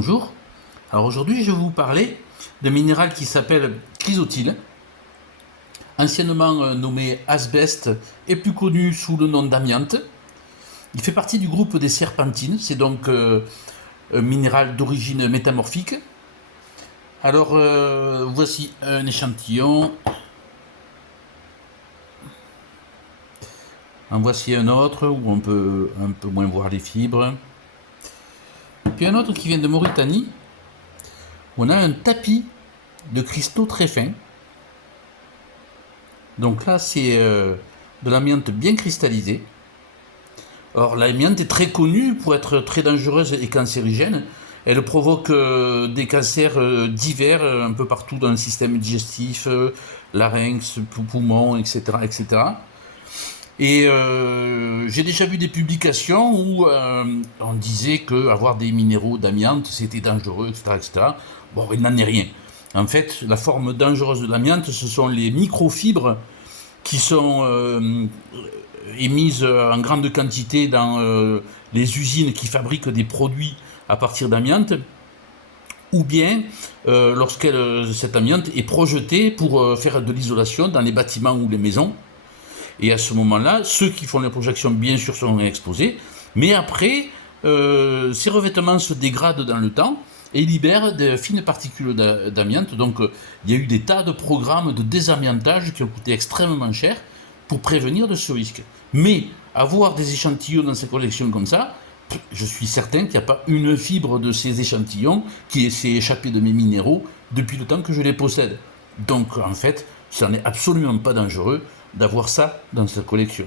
Bonjour. Alors aujourd'hui, je vais vous parler d'un minéral qui s'appelle chrysotile, anciennement nommé asbeste et plus connu sous le nom d'amiante. Il fait partie du groupe des serpentines, c'est donc un minéral d'origine métamorphique. Alors voici un échantillon. En voici un autre où on peut un peu moins voir les fibres. Puis un autre qui vient de Mauritanie, où on a un tapis de cristaux très fins. Donc là, c'est de l'amiante bien cristallisée. Or, l'amiante est très connue pour être très dangereuse et cancérigène. Elle provoque des cancers divers un peu partout dans le système digestif, larynx, poumons, etc. etc. Et j'ai déjà vu des publications où on disait qu'avoir des minéraux d'amiante, c'était dangereux, etc., etc. Bon, il n'en est rien. En fait, la forme dangereuse de l'amiante, ce sont les microfibres qui sont émises en grande quantité dans les usines qui fabriquent des produits à partir d'amiante, ou bien lorsque cette amiante est projetée pour faire de l'isolation dans les bâtiments ou les maisons. Et à ce moment-là, ceux qui font les projections, bien sûr, sont exposés, mais après, ces revêtements se dégradent dans le temps et libèrent de fines particules d'amiante. Donc, il y a eu des tas de programmes de désamiantage qui ont coûté extrêmement cher pour prévenir de ce risque. Mais avoir des échantillons dans ces collections comme ça, je suis certain qu'il n'y a pas une fibre de ces échantillons qui s'est échappée de mes minéraux depuis le temps que je les possède. Donc, en fait, ça n'est absolument pas dangereux d'avoir ça dans sa collection.